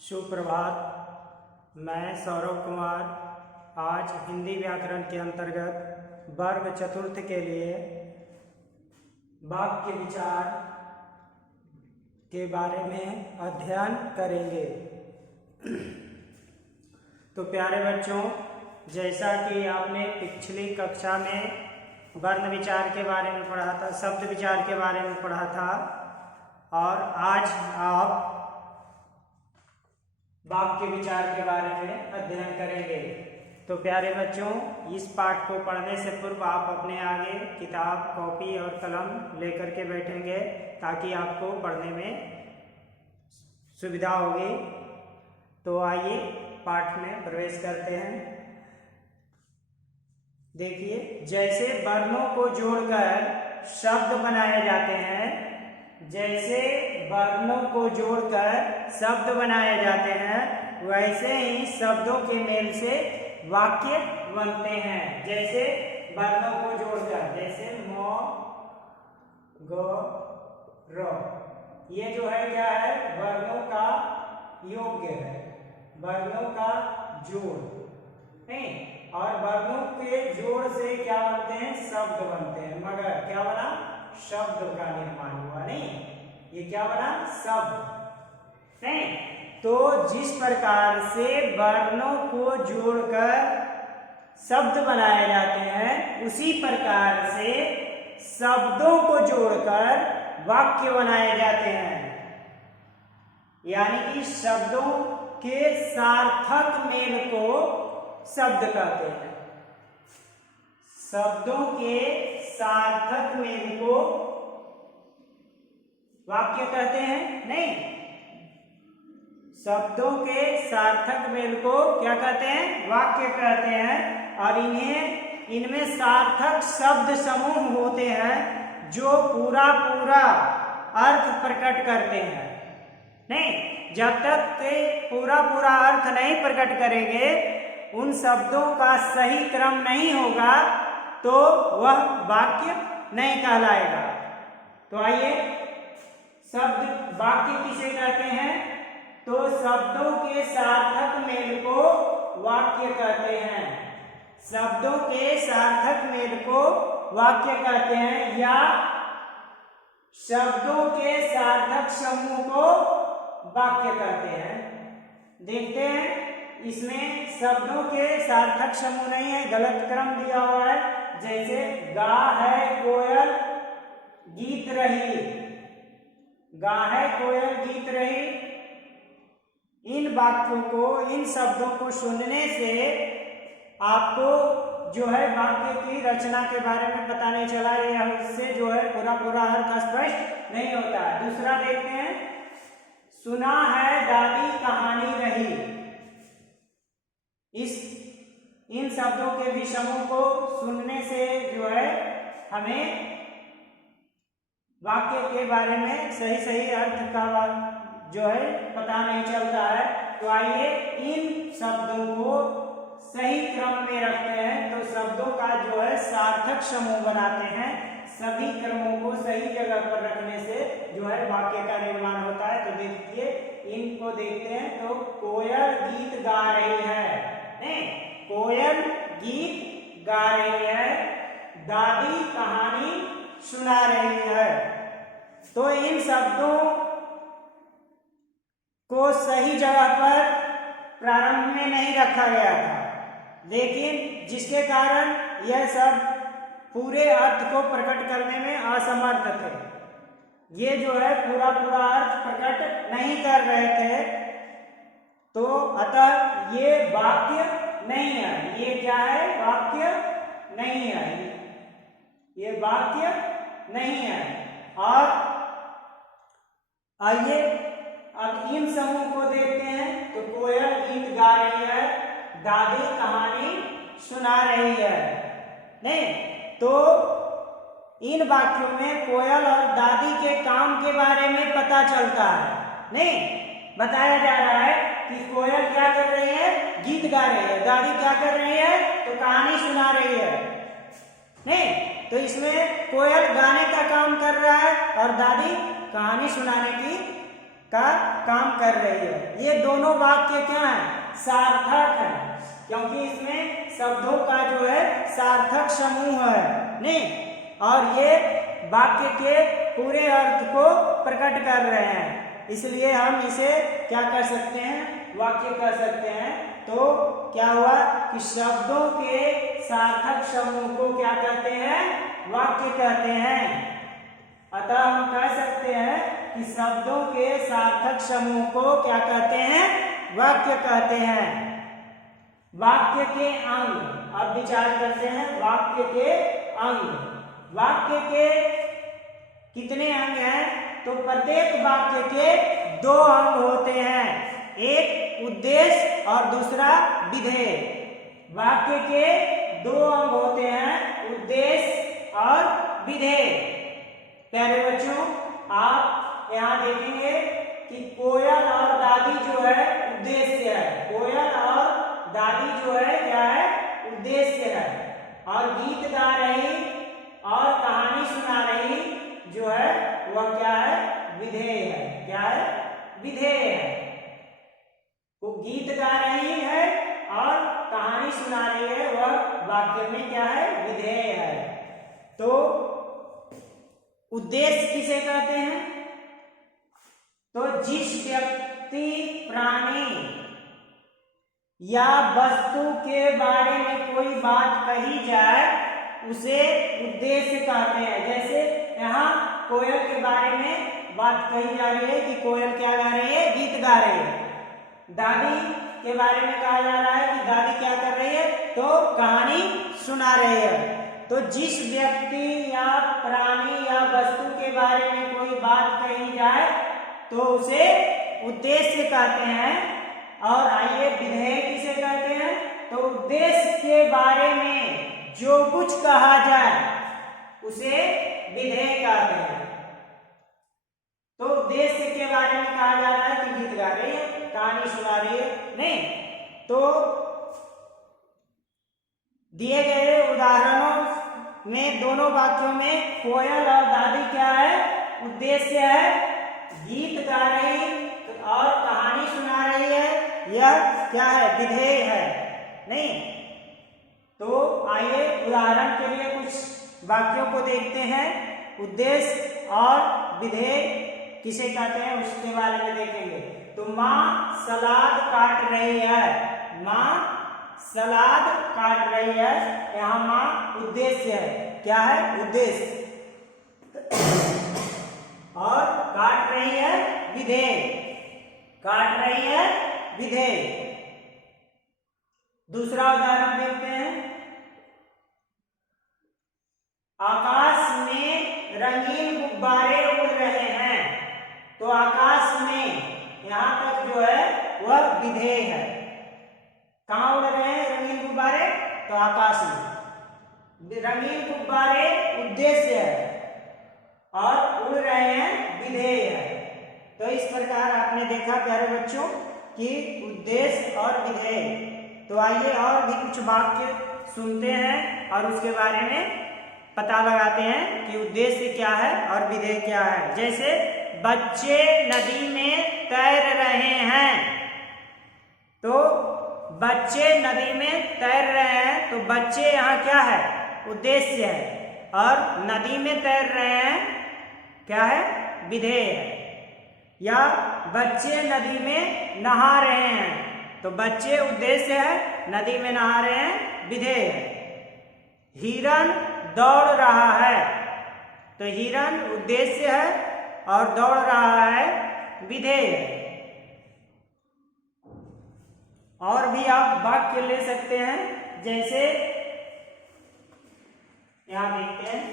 सुप्रभात। मैं सौरभ कुमार आज हिंदी व्याकरण के अंतर्गत वर्ग चतुर्थ के लिए वाक्य विचार के बारे में अध्ययन करेंगे। तो प्यारे बच्चों, जैसा कि आपने पिछली कक्षा में वर्ण विचार के बारे में पढ़ा था, शब्द विचार के बारे में पढ़ा था, और आज आप वाक्य विचार के बारे में अध्ययन करेंगे। तो प्यारे बच्चों, इस पाठ को पढ़ने से पूर्व आप अपने आगे किताब, कॉपी और कलम लेकर के बैठेंगे ताकि आपको पढ़ने में सुविधा होगी। तो आइए पाठ में प्रवेश करते हैं। देखिए, जैसे वर्णों को जोड़कर शब्द बनाए जाते हैं, जैसे वर्णों को जोड़कर शब्द बनाए जाते हैं, वैसे ही शब्दों के मेल से वाक्य बनते हैं। जैसे वर्णों को जोड़कर, जैसे म, ग, र, ये जो है क्या है, वर्णों का योग्य है, वर्णों का जोड़ नहीं। और वर्णों के जोड़ से क्या बनते हैं, शब्द बनते हैं। मगर क्या बना, शब्द का निर्माण हुआ नहीं, ये क्या बना, शब्द नहीं। तो जिस प्रकार से वर्णों को जोड़कर शब्द बनाए जाते हैं, उसी प्रकार से शब्दों को जोड़कर वाक्य बनाए जाते हैं। यानी कि शब्दों के सार्थक मेल को शब्द कहते हैं। शब्दों के सार्थक मेल को वाक्य कहते हैं नहीं, शब्दों के सार्थक मेल को क्या कहते हैं, वाक्य कहते हैं। और इनमें सार्थक शब्द समूह होते हैं जो पूरा अर्थ प्रकट करते हैं नहीं। जब तक के पूरा अर्थ नहीं प्रकट करेंगे, उन शब्दों का सही क्रम नहीं होगा, तो वह वाक्य नहीं कहलाएगा। तो आइए, शब्द वाक्य किसे कहते हैं, तो शब्दों के सार्थक मेल को वाक्य कहते हैं। शब्दों के सार्थक मेल को वाक्य कहते हैं, या शब्दों के सार्थक समूह को वाक्य कहते हैं। देखते हैं, इसमें शब्दों के सार्थक समूह नहीं है, गलत क्रम दिया हुआ है। जैसे गा है कोयल गीत रही, गा है कोयल गीत रही। इन वाक्यों को, इन शब्दों को सुनने से आपको जो है वाक्य की रचना के बारे में पता नहीं चला, या इससे जो है पूरा अर्थ स्पष्ट नहीं होता है। दूसरा देखते हैं, सुना है दादी कहानी रही। इन शब्दों के विषमों को सुनने से जो है हमें वाक्य के बारे में सही अर्थ का जो है पता नहीं चलता है। तो आइए, इन शब्दों को सही क्रम में रखते हैं, तो शब्दों का जो है सार्थक समूह बनाते हैं। सभी क्रमों को सही जगह पर रखने से जो है वाक्य का निर्माण होता है। तो देखिए, इनको देखते हैं। तो कोयल गीत गा रही है नहीं, कोयल गीत गा रही है, दादी कहानी सुना रही है। तो इन शब्दों को सही जगह पर प्रारंभ में नहीं रखा गया था, लेकिन जिसके कारण यह सब पूरे अर्थ को प्रकट करने में असमर्थ थे। ये जो है पूरा अर्थ प्रकट नहीं कर रहे थे, तो अतः ये वाक्य नहीं है। ये क्या है, वाक्य नहीं है, ये वाक्य नहीं है। और आइए अब इन समूह को देखते हैं। तो कोयल गीत गा रही है, दादी कहानी सुना रही है नहीं। तो इन वाक्यों में कोयल और दादी के काम के बारे में पता चलता है नहीं। बताया जा रहा है कि कोयल क्या कर रही है, गीत गा रही है, दादी क्या कर रही है, तो कहानी सुना रही है नहीं। तो इसमें कोयल गाने का काम कर रहा है और दादी कहानी सुनाने की का काम कर रही है। ये दोनों वाक्य क्या है? सार्थक है, क्योंकि इसमें शब्दों का जो है सार्थक समूह है नहीं, और ये वाक्य के पूरे अर्थ को प्रकट कर रहे हैं, इसलिए हम इसे क्या कर सकते हैं? वाक्य कर सकते हैं। तो क्या हुआ कि शब्दों के सार्थक समूह को क्या कहते हैं? वाक्य कहते हैं। अतः हम कह सकते हैं कि शब्दों के सार्थक समूह को क्या कहते हैं? वाक्य कहते हैं। वाक्य के अंग, अब विचार करते हैं वाक्य के अंग। वाक्य के कितने अंग हैं? तो प्रत्येक वाक्य के दो अंग होते हैं, एक उद्देश्य और दूसरा विधेय। वाक्य के दो अंग होते हैं, उद्देश्य और विधेय। प्यारे बच्चों, आप यहाँ देखेंगे कि कोयल और दादी जो है उद्देश्य है, कोयल और दादी जो है क्या है? उद्देश्य है। और गीत गा रही और कहानी सुना रही जो है वह क्या है? विधेय है। क्या है? विधेय है। वो गीत गा रही है और कहानी सुना रही है, वह वाक्य में क्या है? विधेय है। तो उद्देश्य किसे कहते हैं? तो जिस व्यक्ति, प्राणी या वस्तु के बारे में कोई बात कही जाए उसे उद्देश्य कहते हैं। जैसे यहाँ कोयल के बारे में बात कही जा रही है कि कोयल क्या गा रही है? गीत गा रही है। दादी के बारे में कहा जा रहा है कि दादी क्या कर रही है? तो कहानी सुना रही है। तो जिस व्यक्ति या प्राणी या वस्तु के बारे में कोई बात कही जाए तो उसे उद्देश्य कहते हैं। और आइए विधेय किसे कहते हैं? तो उद्देश्य के बारे में जो कुछ कहा जाए उसे विधेय कहते हैं। तो उद्देश्य के बारे में कहा जा रहा है कि गीत गा रही है, कहानी सुना रही है नहीं, तो दिए गए उदाहरणों में दोनों वाक्यों में कोयल और दादी क्या है? उद्देश्य है। गीत गा रही और कहानी सुना रही है, यह क्या है? विधेय है नहीं। तो आइए उदाहरण के लिए कुछ वाक्यों को देखते हैं। उद्देश्य और विधेय किसे कहते हैं उसके बारे में देखेंगे। तो माँ सलाद काट रही है, माँ सलाद काट रही है, यहाँ माँ उद्देश्य है। क्या है? उद्देश्य। और काट रही है विधेय, काट रही है विधेय। दूसरा उदाहरण देखते हैं। आकाश में रंगीन गुब्बारे उड़ रहे हैं, तो आकाश में यहां तक जो है वह विधेय है। कहां उड़ रहे हैं रंगीन गुब्बारे? तो आकाश में। रंगीन गुब्बारे उद्देश्य है और उड़ रहे हैं विधेय है। तो इस प्रकार आपने देखा प्यारे बच्चों कि उद्देश्य और विधेय। तो आइए और भी कुछ वाक्य सुनते हैं और उसके बारे में पता लगाते हैं कि उद्देश्य क्या है और विधेय क्या है। जैसे बच्चे नदी में तैर रहे हैं, तो बच्चे नदी में तैर रहे हैं, तो बच्चे यहाँ क्या है? उद्देश्य है। और नदी में तैर रहे हैं क्या है? विधेय है। या बच्चे नदी में नहा रहे हैं, तो बच्चे उद्देश्य है, नदी में नहा रहे हैं विधेय है। हिरन दौड़ रहा है, तो हिरन उद्देश्य है और दौड़ रहा है विधेय है। और भी आप वाक्य ले सकते हैं, जैसे यहां देखते हैं,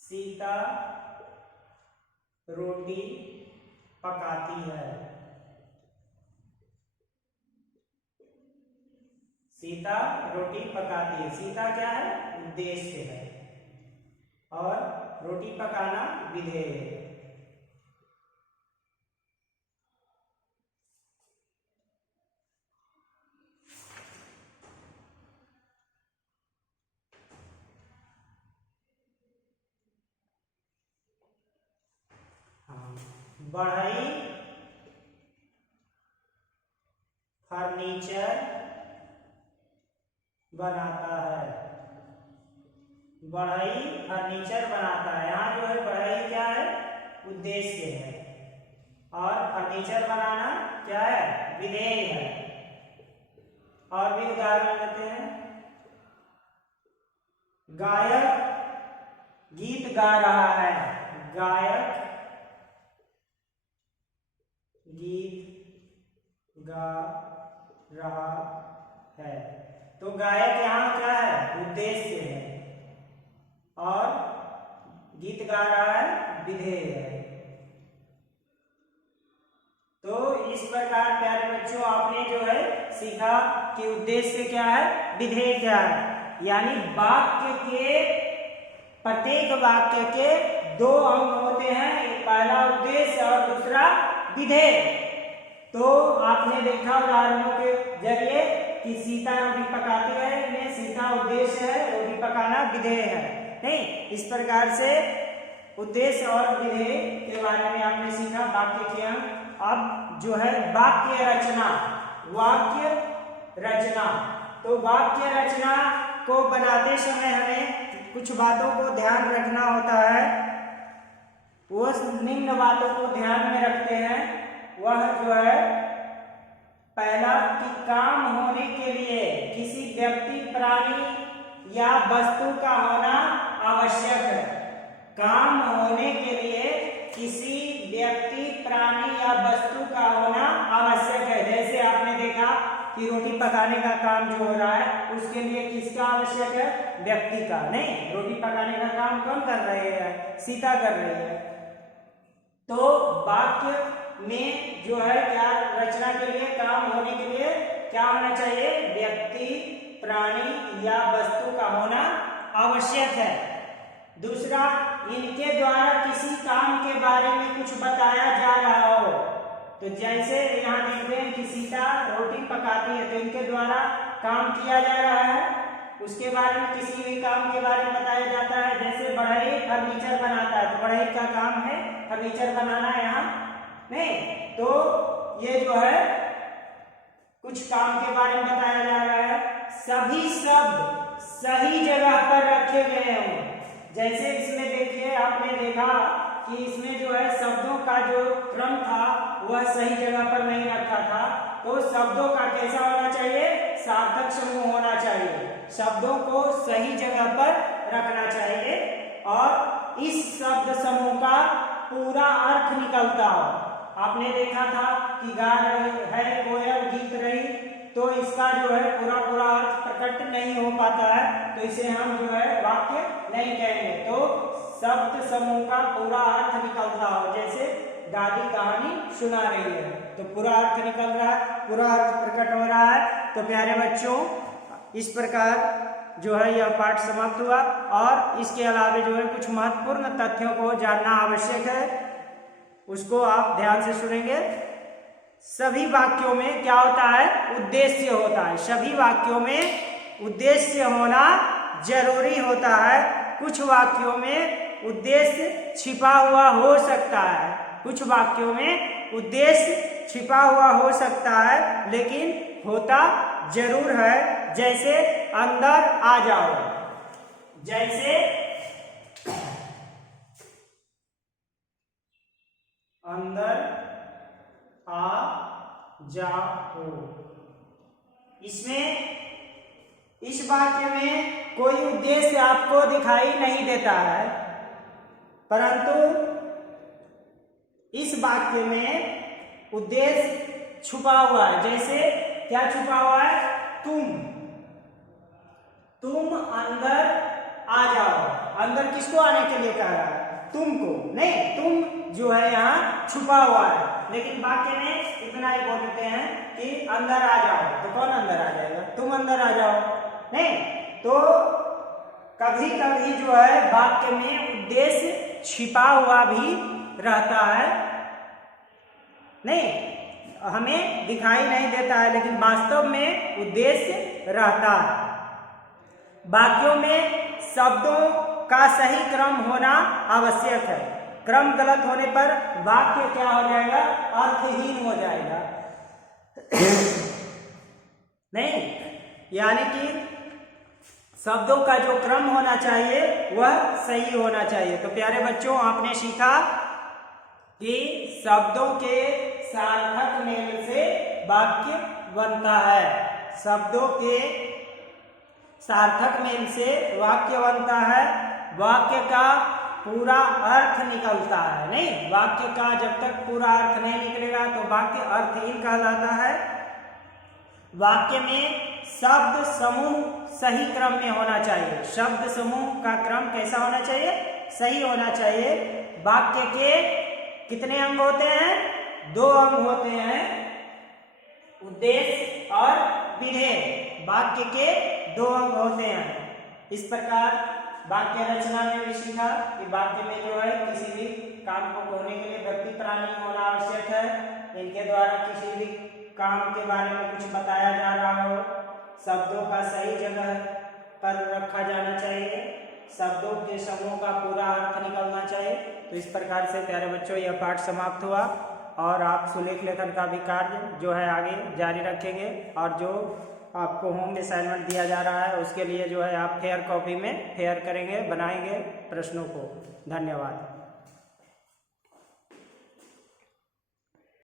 सीता रोटी पकाती है, सीता रोटी पकाती है। सीता क्या है? उद्देश्य है और रोटी पकाना विधेय है। हाँ। बढ़ई फर्नीचर बनाता है। बढ़ई फर्नीचर बनाता है। यहाँ जो है बढ़ई क्या है, उद्देश्य है, और फर्नीचर बनाना क्या है, विधेय है। और भी उदाहरण लेते हैं। गायक गीत गा रहा है। गायक गीत गा रहा है। तो गायक यहाँ क्या है, उद्देश्य है, और गीत गा रहा है विधेय है। तो इस प्रकार प्यारे बच्चों आपने जो है सीखा कि उद्देश्य क्या है, विधेय क्या है। यानी वाक्य के, प्रत्येक वाक्य के दो अंग होते हैं, एक पहला उद्देश्य और दूसरा विधेय। तो आपने देखा उदाहरणों के जरिए कि सीता रोटी पकाती है में सीता उद्देश्य है, रोटी पकाना विधेय है। नहीं, इस प्रकार से उद्देश्य और विधेय के बारे में आपने सीखा, वाक्य के अंग। अब जो है वाक्य रचना, वाक्य रचना। तो वाक्य रचना को बनाते समय हमें कुछ बातों को ध्यान रखना होता है। वो निम्न बातों को ध्यान में रखते हैं। वह जो है पहला कि काम होने के लिए किसी व्यक्ति, प्राणी या वस्तु का होना आवश्यक है। काम होने के लिए किसी व्यक्ति, प्राणी या वस्तु का होना आवश्यक है। जैसे आपने देखा कि रोटी पकाने का काम जो हो रहा है उसके लिए किसका आवश्यक है, व्यक्ति का। नहीं, रोटी पकाने का काम कौन कर रहे हैं, सीता कर रही है। तो वाक्य में जो है क्या रचना के लिए, काम होने के लिए क्या होना चाहिए, व्यक्ति, प्राणी या वस्तु का होना आवश्यक है। दूसरा, इनके द्वारा किसी काम के बारे में कुछ बताया जा रहा हो। तो जैसे यहाँ देखते हैं कि सीता रोटी पकाती है, तो इनके द्वारा काम किया जा रहा है, उसके बारे में किसी भी काम के बारे में बताया जाता है। जैसे बढ़ई फर्नीचर बनाता है, तो बढ़ई का काम है फर्नीचर बनाना यहाँ नहीं। तो ये जो है कुछ काम के बारे में बताया जा रहा है। सभी शब्द सही जगह पर रखे गए हों। जैसे इसमें देखिए, आपने देखा कि इसमें जो है शब्दों का जो क्रम था वह सही जगह पर नहीं रखा था। तो शब्दों का कैसा होना चाहिए, सार्थक समूह होना चाहिए। शब्दों को सही जगह पर रखना चाहिए और इस शब्द समूह का पूरा अर्थ निकलता हो। आपने देखा था कि गा रही है कोयल, गीत रही, तो इसका जो है पूरा अर्थ प्रकट नहीं हो पाता है, तो इसे हम जो है वाक्य नहीं कहेंगे। तो शब्द समूह का पूरा अर्थ निकलता हो। जैसे दादी कहानी सुना रही है, तो पूरा अर्थ निकल रहा है, पूरा अर्थ प्रकट हो रहा है। तो प्यारे बच्चों, इस प्रकार जो है यह पाठ समाप्त हुआ। और इसके अलावा जो है कुछ महत्वपूर्ण तथ्यों को जानना आवश्यक है, उसको आप ध्यान से सुनेंगे। सभी वाक्यों में क्या होता है, उद्देश्य होता है। सभी वाक्यों में उद्देश्य होना जरूरी होता है। कुछ वाक्यों में उद्देश्य छिपा हुआ हो सकता है, कुछ वाक्यों में उद्देश्य छिपा हुआ हो सकता है, लेकिन होता जरूर है। जैसे अंदर आ जाओ, जैसे अंदर आ जाओ, इसमें इस वाक्य में कोई उद्देश्य आपको दिखाई नहीं देता है, परंतु इस वाक्य में उद्देश्य छुपा हुआ है। जैसे क्या छुपा हुआ है, तुम अंदर आ जाओ। अंदर किसको आने के लिए कह रहा है, तुमको नहीं, तुम जो है यहाँ छुपा हुआ है। लेकिन वाक्य में इतना ही बोल देते हैं कि अंदर आ जाओ, तो कौन अंदर आ जाएगा, तुम अंदर आ जाओ नहीं। तो कभी कभी जो है वाक्य में उद्देश्य छिपा हुआ भी रहता है, नहीं, हमें दिखाई नहीं देता है, लेकिन वास्तव में उद्देश्य रहता है। वाक्यों में शब्दों का सही क्रम होना आवश्यक है। क्रम गलत होने पर वाक्य क्या हो जाएगा, अर्थहीन हो जाएगा। नहीं, यानी कि शब्दों का जो क्रम होना चाहिए वह सही होना चाहिए। तो प्यारे बच्चों, आपने सीखा कि शब्दों के सार्थक मेल से वाक्य बनता है। शब्दों के सार्थक मेल से वाक्य बनता है, वाक्य का पूरा अर्थ निकलता है। नहीं, वाक्य का जब तक पूरा अर्थ नहीं निकलेगा तो वाक्य अर्थहीन कहलाता है। वाक्य में शब्द समूह सही क्रम में होना चाहिए। शब्द समूह का क्रम कैसा होना चाहिए, सही होना चाहिए। वाक्य के कितने अंग होते हैं, 2 अंग होते हैं, उद्देश्य और विधेय। वाक्य के 2 अंग होते हैं। इस प्रकार वाक्य रचना में भी सीखा कि वाक्य में जो है किसी भी काम को होने के लिए व्यक्ति प्राणी होना आवश्यक है। इनके द्वारा किसी भी काम के बारे में कुछ बताया जा रहा हो, शब्दों का सही जगह पर रखा जाना चाहिए, शब्दों के समूह का पूरा अर्थ निकलना चाहिए। तो इस प्रकार से प्यारे बच्चों यह पाठ समाप्त हुआ और आप सुलेख लेखन का भी कार्य जो है आगे जारी रखेंगे और जो आपको होम असाइनमेंट दिया जा रहा है उसके लिए जो है आप फेयर कॉपी में फेयर करेंगे, बनाएंगे प्रश्नों को। धन्यवाद।